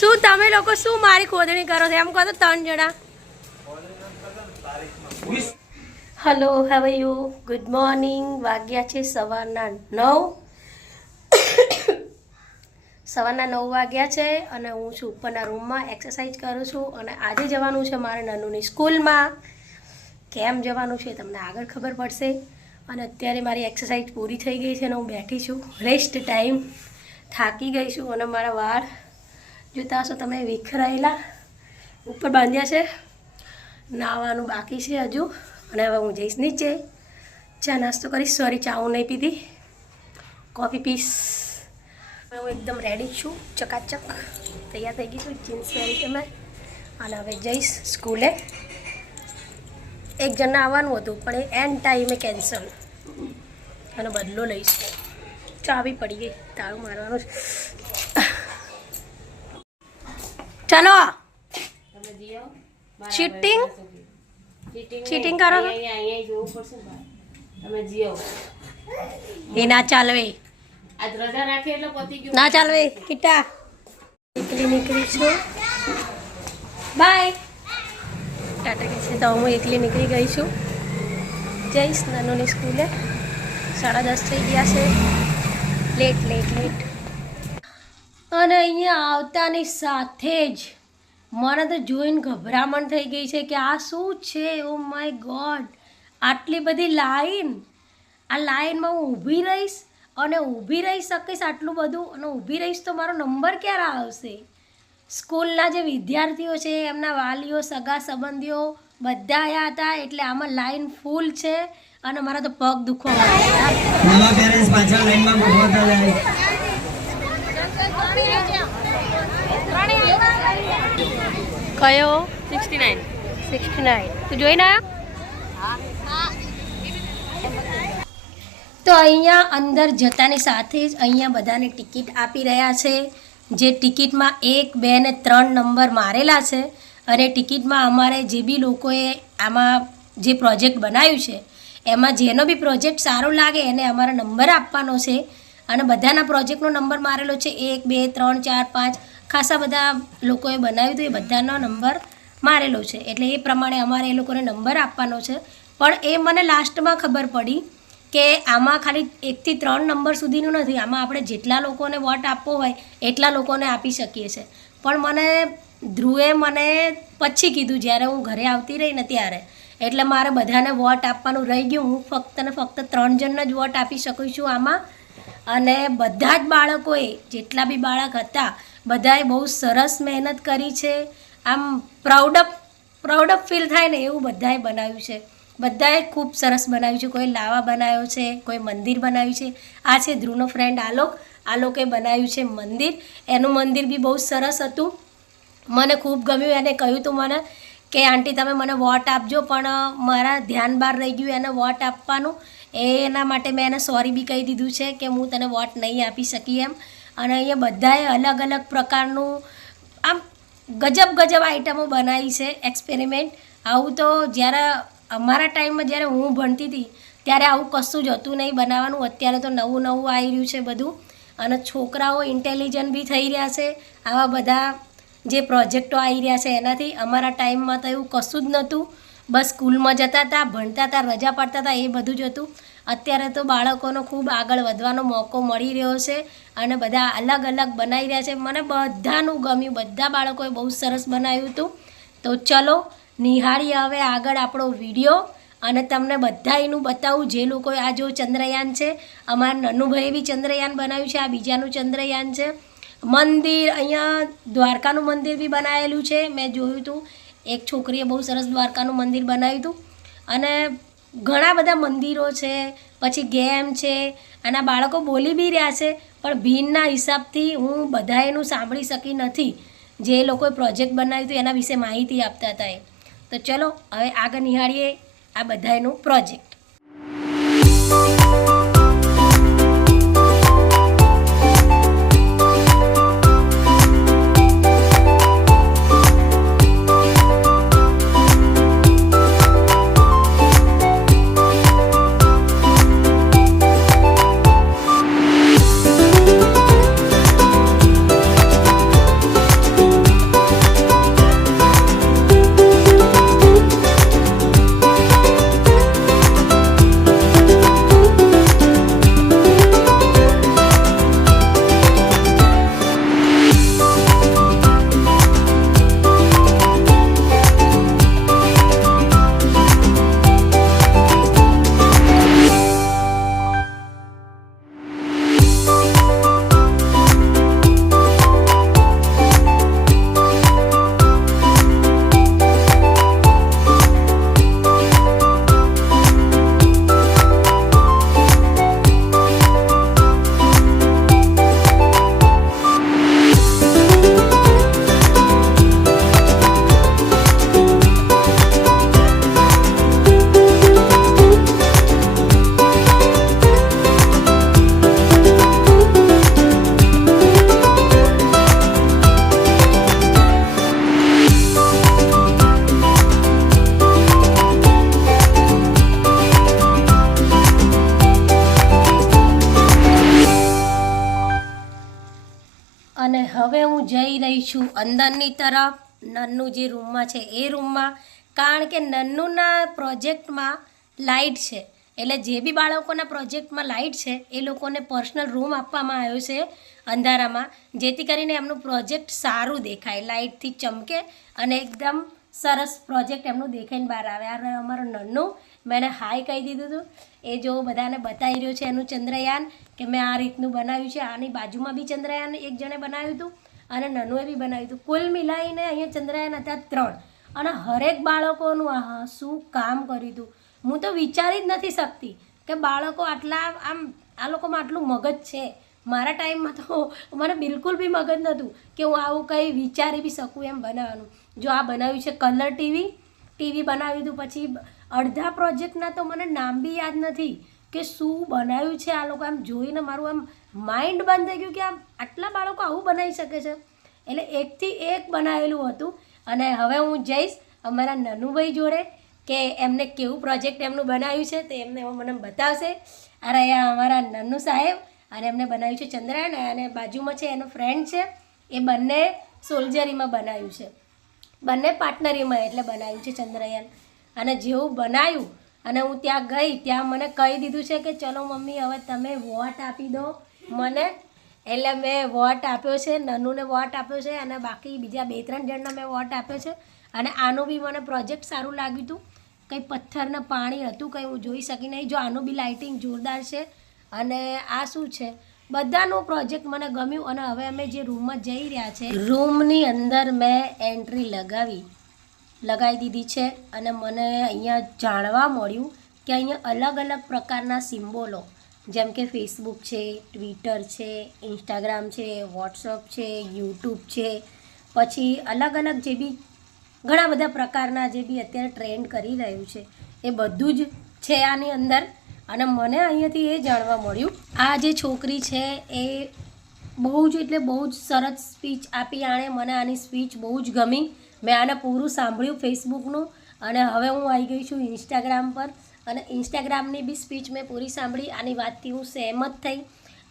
શું તમે લોકો શું મારી ખોદણી કરો છો? એમ કહો તો 3 જણા. Hello, how are you? Good morning. વાગ્યા છે સવારના 9. સવારના 9 વાગ્યા છે અને હું છું ઉપરના રૂમમાં એક્સરસાઇઝ કરું છું. અને આજે જવાનું છે મારે નનુની સ્કૂલમાં. કેમ જવાનું છે તમને આગળ ખબર પડશે. અને અત્યારે મારી એક્સરસાઇઝ પૂરી થઈ ગઈ છે અને હું બેઠી છું રેસ્ટ ટાઈમ. થાકી ગઈ છું અને મારા વાળ જોતા હશો તમે વિખરાયેલા ઉપર બાંધ્યા છે. નાવાનું બાકી છે હજુ. અને હવે હું જઈશ નીચે ચા નાસ્તો કરીશ. સોરી, ચા હું નહીં પીધી, કોફી પીશ. હું એકદમ રેડી છું, ચકાચક તૈયાર થઈ ગઈ છું. જીન્સ પહેરી છે મેં અને હવે જઈશ સ્કૂલે. એક જણને આવવાનું હતું પણ એ એન્ડ ટાઈમે કેન્સલ અને બદલો લઈશ. ચાવી પડી ગઈ, તાળું મારવાનું છે. ચલો, ચીટિંગ ચીટિંગ કરો છો એ ના ચાલવે, ના ચાલવે. કિટા એકલી નીકળી છું. બાય. ટાટા કહે છે તો હું એકલી નીકળી ગઈ છું. જઈશ નાનુની સ્કૂલે. 10:30 થઈ ગયા છે. લેટ. અને અહીંયા આવતાની સાથે જ મને તો જોઈને ગભરામણ થઈ ગઈ છે કે આ શું છે. ઓ માય ગોડ, આટલી બધી લાઈન. આ લાઈનમાં હું ઊભી રહીશ અને ઊભી રહી શકીશ આટલું બધું, અને ઊભી રહીશ તો મારો નંબર ક્યારે આવશે? સ્કૂલના જે વિદ્યાર્થીઓ છે એમના વાલીઓ, સગા સંબંધીઓ બધા આવ્યા હતા. એટલે આમાં લાઈન ફૂલ છે અને મારા તો પગ દુખવા માંડ્યા. કયો? 69. તું જોઈને આવ્યો? તો અહીંયા અંદર જતાની સાથે જ અહીંયા બધાને ટિકિટ આપી રહ્યા છે. જે ટિકિટમાં 1, 2 ને 3 નંબર મારેલા છે. અને ટિકિટમાં અમારે જે બી લોકોએ આમાં જે પ્રોજેક્ટ બનાવ્યું છે એમાં જેનો બી પ્રોજેક્ટ સારો લાગે એને અમારે નંબર આપવાનો છે. અને બધાના પ્રોજેક્ટનો નંબર મારેલો છે 1, 2, 3, 4, 5. ખાસા બધા લોકોએ બનાવ્યું હતું, એ બધાનો નંબર મારેલો છે. એટલે એ પ્રમાણે અમારે એ લોકોને નંબર આપવાનો છે. પણ એ મને લાસ્ટમાં ખબર પડી કે આમાં ખાલી 1 થી 3 નંબર સુધીનું નથી. આમાં આપણે જેટલા લોકોને વોટ આપવો હોય એટલા લોકોને આપી શકીએ છીએ. પણ ધ્રુવે મને પછી કીધું જ્યારે હું ઘરે આવતી રહી ને ત્યારે. એટલે મારે બધાને વોટ આપવાનું રહી ગયું. હું ફક્ત 3 જણને જ વોટ આપી શકું છું આમાં. અને બધા જ બાળકોએ, જેટલા બી બાળક હતા, બધાએ બહુ સરસ મહેનત કરી છે. આમ પ્રાઉડ ઓફ ફીલ થાય ને એવું બધાએ બનાવ્યું છે. બધાએ ખૂબ સરસ બનાવ્યું છે. કોઈ લાવા બનાવ્યો છે, કોઈ મંદિર બનાવ્યું છે. આ છે ધ્રુવનો ફ્રેન્ડ આલોકે બનાવ્યું છે મંદિર. એનું મંદિર બી બહુ સરસ હતું, મને ખૂબ ગમ્યું. એને કહ્યું હતું મને કે આંટી તમે મને વોટ આપજો, પણ મારા ધ્યાન બહાર રહી ગયું એને વોટ આપવાનું. એના માટે મેં એને સોરી બી કહી દીધું છે કે હું તને વોટ નહીં આપી શકી એમ. અને અહીંયા બધાએ અલગ અલગ પ્રકારનું આમ ગજબ આઈટમો બનાવી છે, એક્સપેરિમેન્ટ. આવું તો જ્યારે અમારા ટાઈમમાં જ્યારે હું ભણતી હતી ત્યારે આવું કશું જ હતું નહીં બનાવવાનું. અત્યારે તો નવું આવી રહ્યું છે બધું. અને છોકરાઓ ઇન્ટેલિજન્ટ બી થઈ રહ્યા છે આવા બધા જે પ્રોજેક્ટો આવી રહ્યા છે એનાથી. અમારા ટાઈમમાં તો એવું કશું જ નહોતું. બસ સ્કૂલમાં જતા હતા, ભણતા હતા, રજા પાડતા હતા, એ બધું જ હતું. અત્યારે તો બાળકોનો ખૂબ આગળ વધવાનો મોકો મળી રહ્યો છે અને બધા અલગ બનાવી રહ્યા છે. મને બધાનું ગમ્યું, બધા બાળકોએ બહુ સરસ બનાવ્યું હતું. તો ચલો નિહાળીએ હવે આગળ આપણો વિડીયો અને તમને બધાયનું બતાવું. જે લોકોએ આ જો ચંદ્રયાન છે, અમારા નનુભાઈએ બી ચંદ્રયાન બનાવ્યું છે. આ બીજાનું ચંદ્રયાન છે. મંદિર અહીંયા દ્વારકાનું મંદિર બી બનાવેલું છે, મેં જોયું હતું. એક છોકરીએ બહુ સરસ દ્વારકાનું મંદિર બનાવ્યું હતું. અને ઘણા બધા મંદિરો છે, પછી ગેમ છે. અને બાળકો બોલી બી રહ્યા છે, પણ ભીડના હિસાબથી હું બધાએનું સાંભળી શકી નથી. જે લોકોએ પ્રોજેક્ટ બનાવ્યું હતું એના વિશે માહિતી આપતા હતા એ. તો ચલો હવે આગળ નિહાળીએ આ બધાએનું પ્રોજેક્ટ. જઈ રહી છું અંદરની તરફ, નન્નુ જે રૂમમાં છે એ રૂમમાં. કારણ કે નન્નુના પ્રોજેક્ટમાં લાઇટ છે, એટલે જે બી બાળકોના પ્રોજેક્ટમાં લાઇટ છે એ લોકોને પર્સનલ રૂમ આપવામાં આવ્યો છે અંધારામાં, જેથી કરીને એમનું પ્રોજેક્ટ સારું દેખાય, લાઇટથી ચમકે અને એકદમ સરસ પ્રોજેક્ટ એમનું દેખાઈને બહાર આવે. આ અમારો નન્નુ, મેં એને હાય કહી દીધું હતું. એ જો બધાને બતાવી રહ્યો છે એનું ચંદ્રયાન, કે મેં આ રીતનું બનાવ્યું છે. આની બાજુમાં બી ચંદ્રયાન એક જણે બનાવ્યું હતું અને નન્નુએ બી બનાવ્યું હતું. કુલ મિલાઈને અહીંયા ચંદ્રયાન હતા 3 અને હરેક બાળકોનું શું કામ કર્યું હતું. હું તો વિચારી જ નથી શકતી કે બાળકો આટલા આ લોકોમાં આટલું મગજ છે. મારા ટાઈમમાં તો મને બિલકુલ બી મગજ નહોતું કે હું આવું કંઈ વિચારી બી શકું એમ બનાવવાનું. જો આ બનાવ્યું છે કલર ટીવી બનાવ્યું હતું. પછી અડધા પ્રોજેક્ટના તો મને નામ બી યાદ નથી કે શું બનાવ્યું છે આ લોકો. આમ જોઈને મારું આમ માઇન્ડ બંધ થઈ ગયું કે આટલા બાળકો આવું બનાવી શકે છે. એટલે એકથી એક બનાવેલું હતું. અને હવે હું જઈશ અમારા નનુભાઈ જોડે કે એમને કેવું પ્રોજેક્ટ એમનું બનાવ્યું છે તે એમને મને બતાવશે. અરે અહીંયા અમારા નન્નુ સાહેબ, અને એમને બનાવ્યું છે ચંદ્રયાન, અને બાજુમાં છે એનો ફ્રેન્ડ છે, એ બંને સોલ્જરીમાં બનાવ્યું છે, બંને પાર્ટનરીમાં એટલે બનાવ્યું છે ચંદ્રયાન. અને જેવું બનાવ્યું અને હું ત્યાં ગઈ ત્યાં મને કહી દીધું છે કે ચલો મમ્મી હવે તમે વોટ આપી દો મને. એટલે મેં વોટ આપ્યો છે, નન્નુને વોટ આપ્યો છે અને બાકી બીજા 2-3 જણને મેં વોટ આપ્યો છે. અને આનું બી મને પ્રોજેક્ટ સારું લાગ્યું હતું. કંઈ પથ્થરને પાણી હતું, કંઈ હું જોઈ શકી નહીં. જો આનું બી લાઇટિંગ જોરદાર છે. અને આ શું છે, બધાનું પ્રોજેક્ટ મને ગમ્યું. અને હવે અમે જે રૂમમાં જઈ રહ્યા છે, રૂમની અંદર મેં એન્ટ્રી લગાવી દીધી છે. અને મને અહીંયા જાણવા મળ્યું કે અહીંયા અલગ અલગ પ્રકારના સિમ્બોલો, જેમ કે ફેસબુક છે, ટ્વિટર છે, ઇન્સ્ટાગ્રામ છે, વોટ્સઅપ છે, યુટ્યુબ છે, પછી અલગ અલગ જે બી ઘણા બધા પ્રકારના જે બી અત્યારે ટ્રેન્ડ કરી રહ્યું છે એ બધું જ છે આની અંદર. અને મને અહીંયાથી એ જાણવા મળ્યું, આ જે છોકરી છે એ બહુ જ એટલે બહુ જ સરસ સ્પીચ આપી. આણે મને આની સ્પીચ બહુ જ ગમી. મેં આને પૂરું સાંભળ્યું ફેસબુકનું. અને હવે હું આવી ગઈ છું ઇન્સ્ટાગ્રામ પર, અને ઇન્સ્ટાગ્રામની બી સ્પીચ મેં પૂરી સાંભળી. આની વાતથી હું સહેમત થઈ.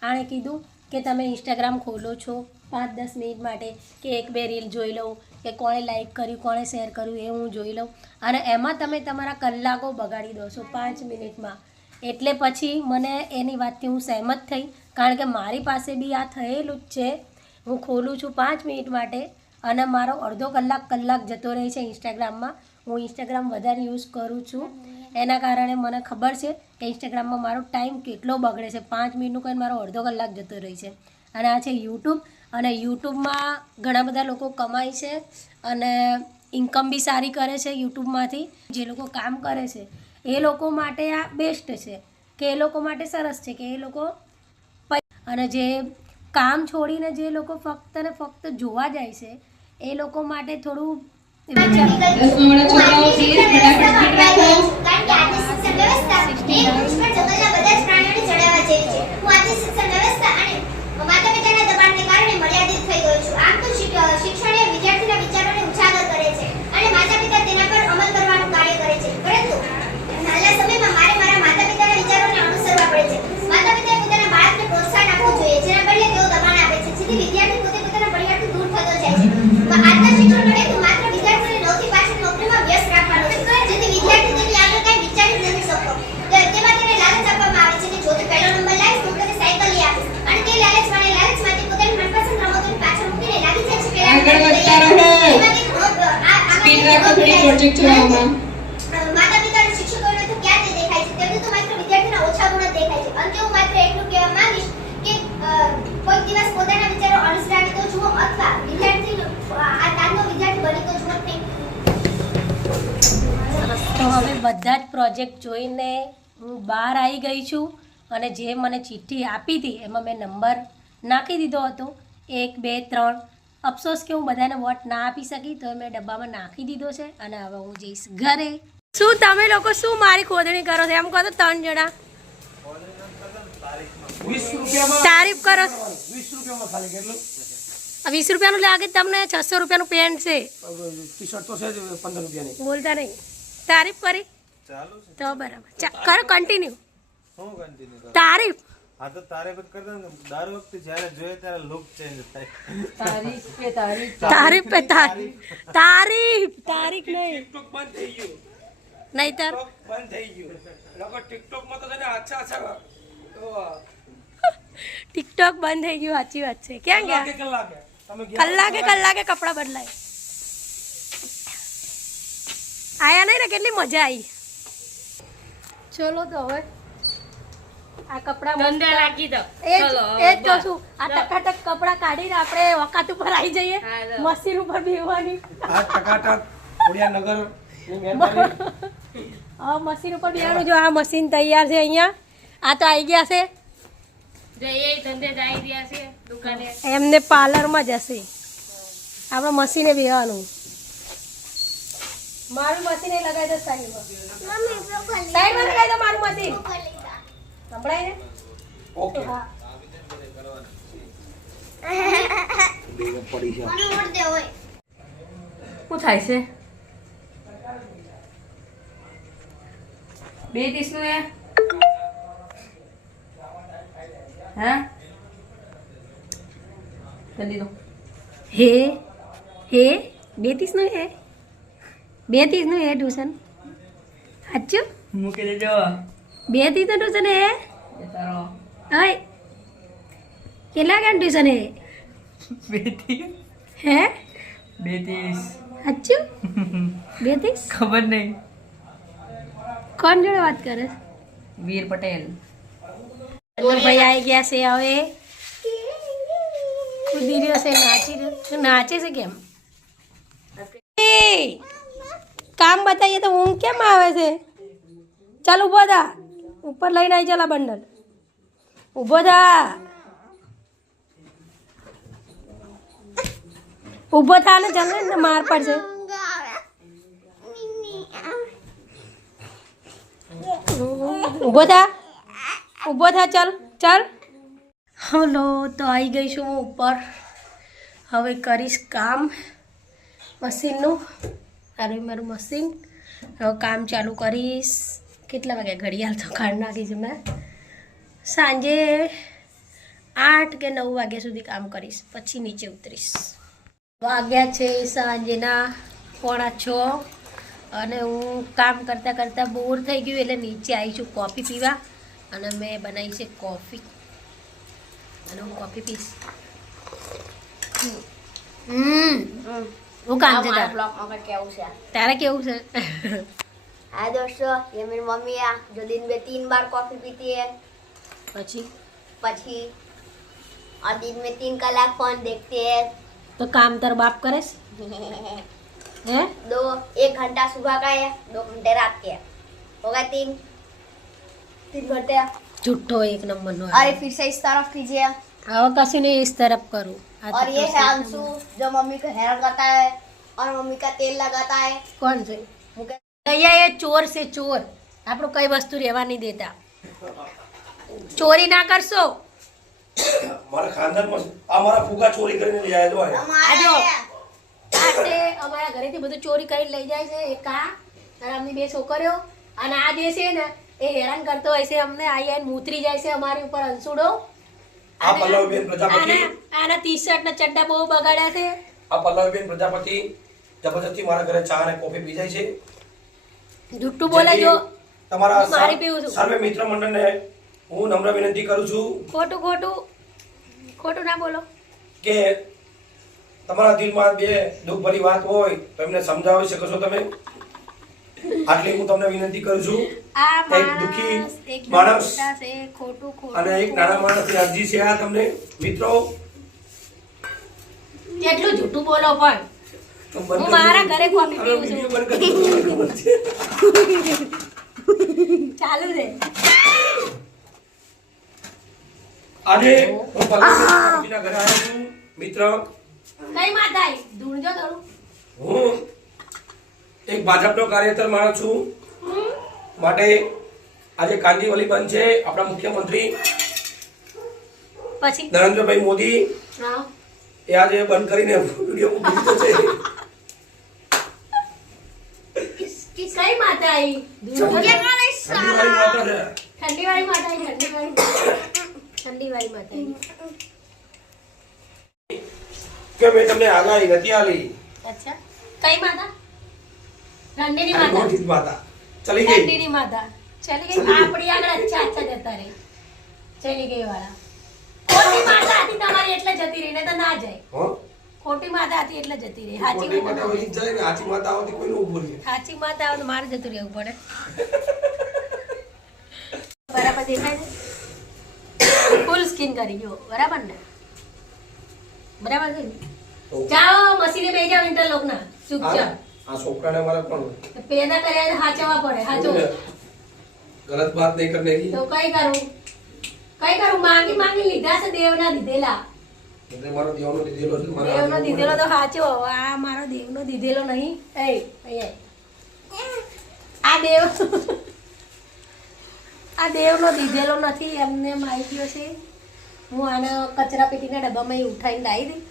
આણે કીધું કે તમે ઇન્સ્ટાગ્રામ ખોલો છો 5-10 મિનિટ માટે, કે 1-2 રીલ જોઈ લઉં, કે કોણે લાઈક કર્યું, કોણે શેર કર્યું એ હું જોઈ લઉં. અને એમાં તમે તમારા કલાકો બગાડી દો છો 5 મિનિટમાં. એટલે પછી મને એની વાતથી હું સહેમત થઈ, કારણ કે મારી પાસે બી આ થયેલું જ છે. હું ખોલું છું 5 મિનિટ માટે અને મારો અડધો કલાક જતો રહે છે ઇન્સ્ટાગ્રામમાં. હું ઇન્સ્ટાગ્રામ વધારે યુઝ કરું છું, એના કારણે મને ખબર છે કે ઇન્સ્ટાગ્રામમાં મારો ટાઈમ કેટલો બગડે છે. 5 મિનિટનું કંઈ મારો અડધો કલાક જતો રહે છે. અને આ છે યુટ્યુબ. અને યુટ્યુબમાં ઘણા બધા લોકો કમાય છે અને ઇન્કમ બી સારી કરે છે યુટ્યુબમાંથી. જે લોકો કામ કરે છે એ લોકો માટે આ બેસ્ટ છે, કે એ લોકો માટે સરસ છે કે એ લોકો. અને જે કામ છોડીને જે લોકો ફક્ત ને ફક્ત જોવા જાય છે એ લોકો માટે થોડું તો હવે બધા જ પ્રોજેક્ટ જોઈને હું બહાર આવી ગઈ છું. અને જે મને ચિઠ્ઠી આપી હતી એમાં મેં નંબર નાખી દીધો હતો 1, 2, 3. અફસોસ કે હું બધાને વોટ ના આપી શકી, તો મેં ડબ્બામાં નાખી દીધો છે. અને હવે હું જઈશ ઘરે. શું તમે લોકો શું મારી ખોદણી કરો છો? એમ કહો તો 3 જણા તારીફ કરો. 20 રૂપિયાનું લાગે તમને? 600 રૂપિયાનું પેન્ટ છે, બોલતા નહીં. તારીફ કરી તો બરાબર. કરો કન્ટિન્યુ તારીફ. આ તો તારે બધ કરતા ને દર વખતે જ્યારે જોઈએ ત્યારે લુક ચેન્જ થાય. તારીખ પે તારીખ નહીં ટિકટોક બંધ થઈ ગયું. નહીતર બંધ થઈ ગયું. લોકો ટિકટોકમાં તો છે ને આછા ટિકટોક બંધ થઈ ગયું. સાચી વાત છે. ક્યાં ગયા? કલાકે તમે ગયા કલાકે કપડા બદલાય. આયા નહીં ને કેટલી મજા આવી. ચલો તો હવે આ કપડા ધંધે લાગી દો. એ જ કહું છું. આ ટકાટક કપડા કાઢીને આપણે વકાત ઉપર આવી જઈએ. મશીન ઉપર બેહવાની. આ ટકાટક ખોડિયાનગર ની મહેરબાની. હા મશીન ઉપર બેહવાનું. જો આ મશીન તૈયાર છે અહીંયા. આ તો આવી ગયા છે. જો એ ધંધે જાય રહ્યા છે દુકાને. એમને પાર્લરમાં જશે. આપણે મશીને બેહવાનું. મારું મશીન એ લગાવી દે સાઈડમાં. સાઈડમાં લગાવી દો મારું મશીન. સંભળાય ને? ઓકે હા. શું થાય છે? 2:30 નું એ હા જલ્દી દો. હે 2:30 નું હે 2:30 નું હે ટ્યુશન. સાચું? મૂકી દેજો 2:30 નું ટ્યુશન હે. તારો ઓય કેટલા કામ ટ્યુશન હે? 2:30 હે 2:30 સાચું? 2:30? ખબર નહીં. કોણ જોડે વાત કરે? વીર પટેલ. ભાઈ આવી ગયા છે. હવે કૂદી રહ્યો છે. નાચે છે કેમ? એ, કામ બતાવીએ તો ઊંઘ કેમ આવે છે? ચાલ ઊભો થા. ઉપર લઈને આવી ચાલ આ બંડલ. ઊભો થા. ઊભો થા ને ચાલ ને માર પડશે. ઊભો થા. ઊભો થા. ચાલ ચાલ. હલો તો આવી ગઈ છું હું ઉપર. હવે કરીશ કામ મશીનનું. સારું મારું મશીન. હવે કામ ચાલુ કરીશ. કેટલા વાગ્યા? ઘડિયાળ તો કાઢી નાખી છે મેં. સાંજે 8 કે 9 વાગ્યા સુધી કામ કરીશ. પછી નીચે ઉતરીશ. વાગ્યા છે સાંજના 6:45 અને હું કામ કરતાં કરતાં બોર થઈ ગયું એટલે નીચે આવી છું કોફી પીવા. અને મેં બનાવી છે કોફી અને હું કોફી પીશ. હું કામ છે તારે? ब्लॉग केवु छे તારે કેવું છે? हाय दोस्तों, ये मेरी मम्मी है जो दिन में 3 बार कॉफी पीती है। પછી પછી और दिन में 3 कलाक फोन देखती है। તો કામ તારો બાપ કરે છે? હે 1 घंटा सुबह का है, 2 घंटे रात के है, हो गए 3 घंटे। જુઠ્ઠો એક નંબરનો. अरे फिर से इस तरफ कीजिए। હવે કશું નહીં ઇસ તરફ કરું. આ और તો ये है કશું अंशु जो मम्मी को हैरान करता है और मम्मी का तेल लगाता है। કોણ છે? मुके- અહીંયા એ ચોર છે ચોર. આપણું કઈ વસ્તુ રહેવા નહીં દેતા. ચોરી ના કરશો. મારા ખાનદાનમાં આ મારા ફુગા ચોરી કરીને લઈ આવ્યા જો આ. हमारा आजो। है। આ છે અમારા ઘરેથી બધું ચોરી કરીને લઈ જાય છે. એક આ અને આમની 2 છોકરીઓ અને આ જે છે ને એ હેરાન કરતો હોય છે અમને. આઈને મૂતરી જાય છે અમારી ઉપર અંસુડો. આ પલ્લવીબેન પ્રજાપતિ આના ટી-શર્ટ ને ચડ્ડા બહુ બગાડ્યા છે. આ પલ્લવીબેન પ્રજાપતિ જબરજસ્તી મારા ઘરે ચા અને કોફી પી જાય છે. જુઠ્ઠું બોલે જો. તમારા હું મારી પીવું છું. સર્વે મિત્ર મંડળને હું નમ્ર વિનંતી કરું છું ખોટું ખોટું ખોટું ના બોલો. કે તમારા દિલમાં બે દુઃખભરી વાત હોય તો એમને સમજાવી શકો છો તમે. આટલી હું તમને વિનંતી કરું છું. આ એક દુઃખી માણસ એક માણસ મોટા છે. ખોટું ખોટું અને એક નાના માણસની અરજી છે આ તમને મિત્રો. કેટલું જૂઠું બોલો પણ. તો હું મારા ઘરે કોફી હવે પીવું છું. વિડીયો બંધ કરી દો. ચાલુ છે. આજે હું પલ્લવીના ઘરે આવ્યો છું મિત્ર. કઈ માતા આવી? ધૂણજો થોડું. હું એક ભાજપનો કાર્યકર માણસ છું માટે આજે કાંદીવલી બંધ છે. આપણા મુખ્યમંત્રી પછી નરેન્દ્રભાઈ મોદી હા એ આજે બંધ કરીને વિડીયો મૂકી દીધો છે. કઈ માતા આવી? ધૂણજો. ઠંડીવાળી માતા છે. ઠંડી વાળી માતા આવી. ઠંડી વાળી. ઠંડી વાળી માતા કે મેં તમને આગાહી નથી આલી. અચ્છા કઈ માતા ઠંડીની આ માતા મોટી જ માતા ચલી ગઈ. ઠંડીની માતા ચલી ગઈ આપણી આગળ અચ્છા અચ્છા જતા રહી ચલી ગઈ વાળા ખોટી માતા હતી તમારી એટલે જતી રહી ને તો ના જાય હો? ખોટી માતા હતી એટલે જતી રહી સાચી મોટી માતા માતા વહી જ જાય ને, આછી માતા આવતી કોઈને ઊભું રહે. સાચી માતા આવે તો મારે જતું રહેવું પડે બરાબર દેખાય છે ફૂલ સ્કિન કરી ગયો બરાબર ને બરાબર છે ને? તો જાઓ મસીને બેસી જાઓ ઇન્ટરલોકના ચૂપચાપ આ છોકરાને મારે પણ પેદા કર્યા હાચવા પડે હાચો ગલત બાત નહીં કરને કી. તો કઈ કરું માંગી માંગી લીધા છે દેવના દીધેલા એટલે મારો દેવનો દીધેલો છે મારા દેવનો હાથમાં દીધેલો તો સાચો આ મારો દેવનો દીધેલો નહીં એ અહીંયા આ દેવનો દીધેલો નથી એમને માહિતીઓ છે હું આને કચરા પેટીના ડબ્બામાં ઉઠાઈને લાવી દઈ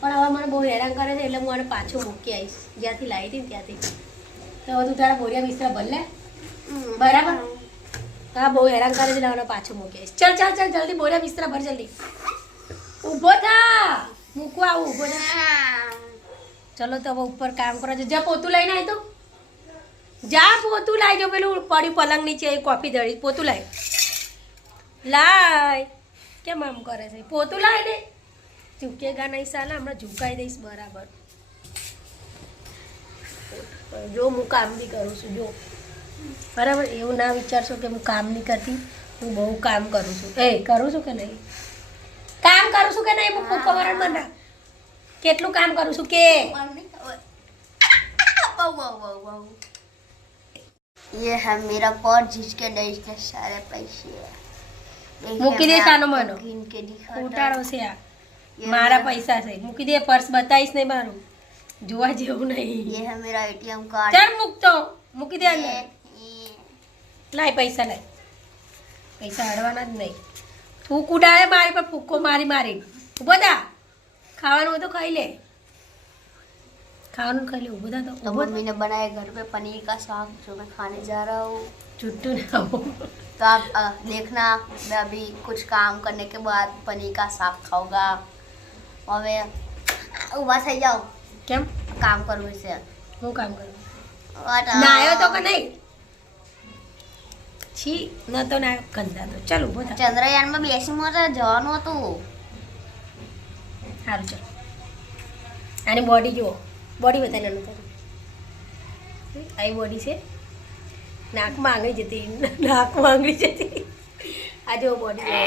પણ હવે મને બહુ હેરાન કરે છે એટલે હું આને પાછું મૂકી આવીશ જ્યાંથી લાવી હતી ને ત્યાંથી તો હવે તું તારા બોરિયા મિશ્રા ભર લે બરાબર હા બહુ હેરાન કરે છે એટલે આને પાછું મૂકી આવીશ ચાલ ચાલ ચાલ જલ્દી બોરિયા મિશ્રા ભર જલ્દી ઊભો થા મૂકવા આવું ઊભો થા ચલો તો હવે ઉપર કામ કરો જા પોતું લઈને આવી તો જા પોતું લાવી જો પેલું પડ્યું પલંગ નીચે એ કોફી દળી પોતું લાય કેમ આમ કરે છે પોતું લાવી દે ઝૂકેગા નહીં સાલા હમણાં ઝુકાઈ દઈશ બરાબર જો હું કામ બી કરું છું જો બરાબર એવું ના વિચારશો કે હું કામ નહીં કરતી હું બહુ કામ કરું છું કરું છું કે નહીં કામ કરું છું કે નહીં હું પોકો મરણ બના કેટલું કામ કરું છું કે ये है मेरा पर्स जिसके अंदर इतने सारे पैसे हैं મૂકી દે સાનો માનો गिन के दिखाता ઉટાળો છે આ મારા પૈસા છે મૂકી દે પર્સ બતાવીશ નહીં મારું જોવા જેવું નહીં ये है मेरा एटीएम कार्ड ચાલ મૂકતો મૂકી દે અંદર લાય પૈસા લાય પૈસા હડવાના જ નહીં થૂક ઉડાડે મારી પર ફૂક્કો મારી મારી ઉભો થા ખાવાનું હોય તો ખાઈ લે खाना खा ले उबो था तो मम्मी ने बनाया घर पे पनीर का साग जो मैं खाने जा रहा हूँ चुट्टू ना हो तो आप देखना मैं अभी कुछ काम करने के बाद पनीर का साग खाऊंगा और मैं उबा થઈ જાઓ કેમ કામ કરવું છે હું કામ કરું What, નાયો તો કે નહીં છી ન તો ના ગંદા તો ચાલ ઉભો થા ચંદ્રયાનમાં બેસી મોટે જવાનું હતું સારું ચાલ આની બોડી જુઓ બોડી બતાવી નાનું તારું આવી બોડી છે નાકમાં આંગળી જતી નાકમાં આંગળી જતી આ જો બોડી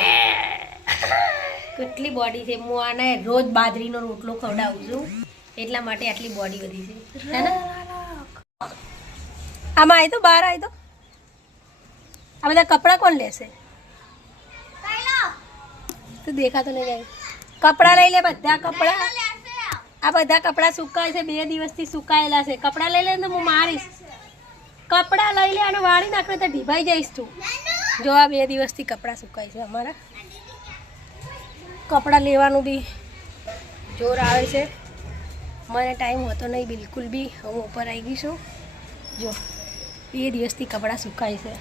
કેટલી બોડી છે હું આને રોજ બાજરીનો રોટલો ખવડાવું છું એટલા માટે આટલી બોડી વધી છે હે ને આમાં આવી તો બહાર આવી તો આ બધા કપડાં કોણ લેશે તું દેખાતો નહીં જાય કપડાં લઈ લે બધા કપડાં આ બધા કપડાં સુકાય છે 2 દિવસથી સુકાયેલા છે કપડાં લઈ લે તો હું મારીશ કપડાં લઈ લે અને વાળી નાખને તો ઢીભાઈ જઈશ તું જો આ 2 દિવસથી કપડાં સુકાય છે અમારા કપડાં લેવાનું બી જોર આવે છે મને ટાઈમ હોતો નહીં બિલકુલ બી હું ઉપર આવી ગઈ છું જો 2 દિવસથી કપડાં સુકાય છે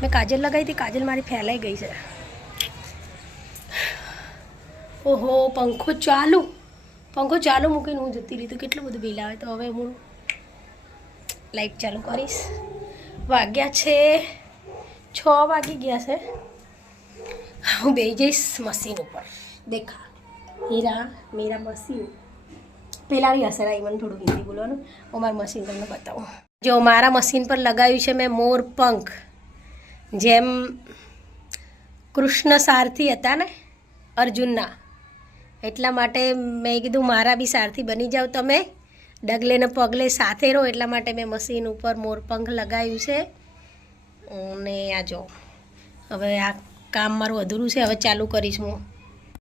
મેં કાજલ લગાવી હતી કાજલ મારી ફેલાઈ ગઈ છે ઓહો પંખો ચાલુ મૂકીને હું જતી રહી તો કેટલું બધું બિલ આવે તો હવે હું લાઈટ ચાલુ કરીશ વાગ્યા છે 6 વાગી ગયા છે હું બેસી જઈશ મશીન ઉપર દેખા હીરા મેરા મશીન પેલાની અસર આવી મને થોડું હિન્દી બોલવાનું હું મારું મશીન તમને બતાવું જો મારા મશીન પર લગાવ્યું છે મેં મોર પંખ જેમ કૃષ્ણ સારથી હતા ને અર્જુનના એટલા માટે મેં કીધું મારા બી સારથી બની જાઓ તમે ડગલે ને પગલે સાથે રહો એટલા માટે મેં મશીન ઉપર મોરપંખ લગાવ્યું છે અને આ જો હવે આ કામ મારું અધૂરું છે હવે ચાલુ કરીશ હું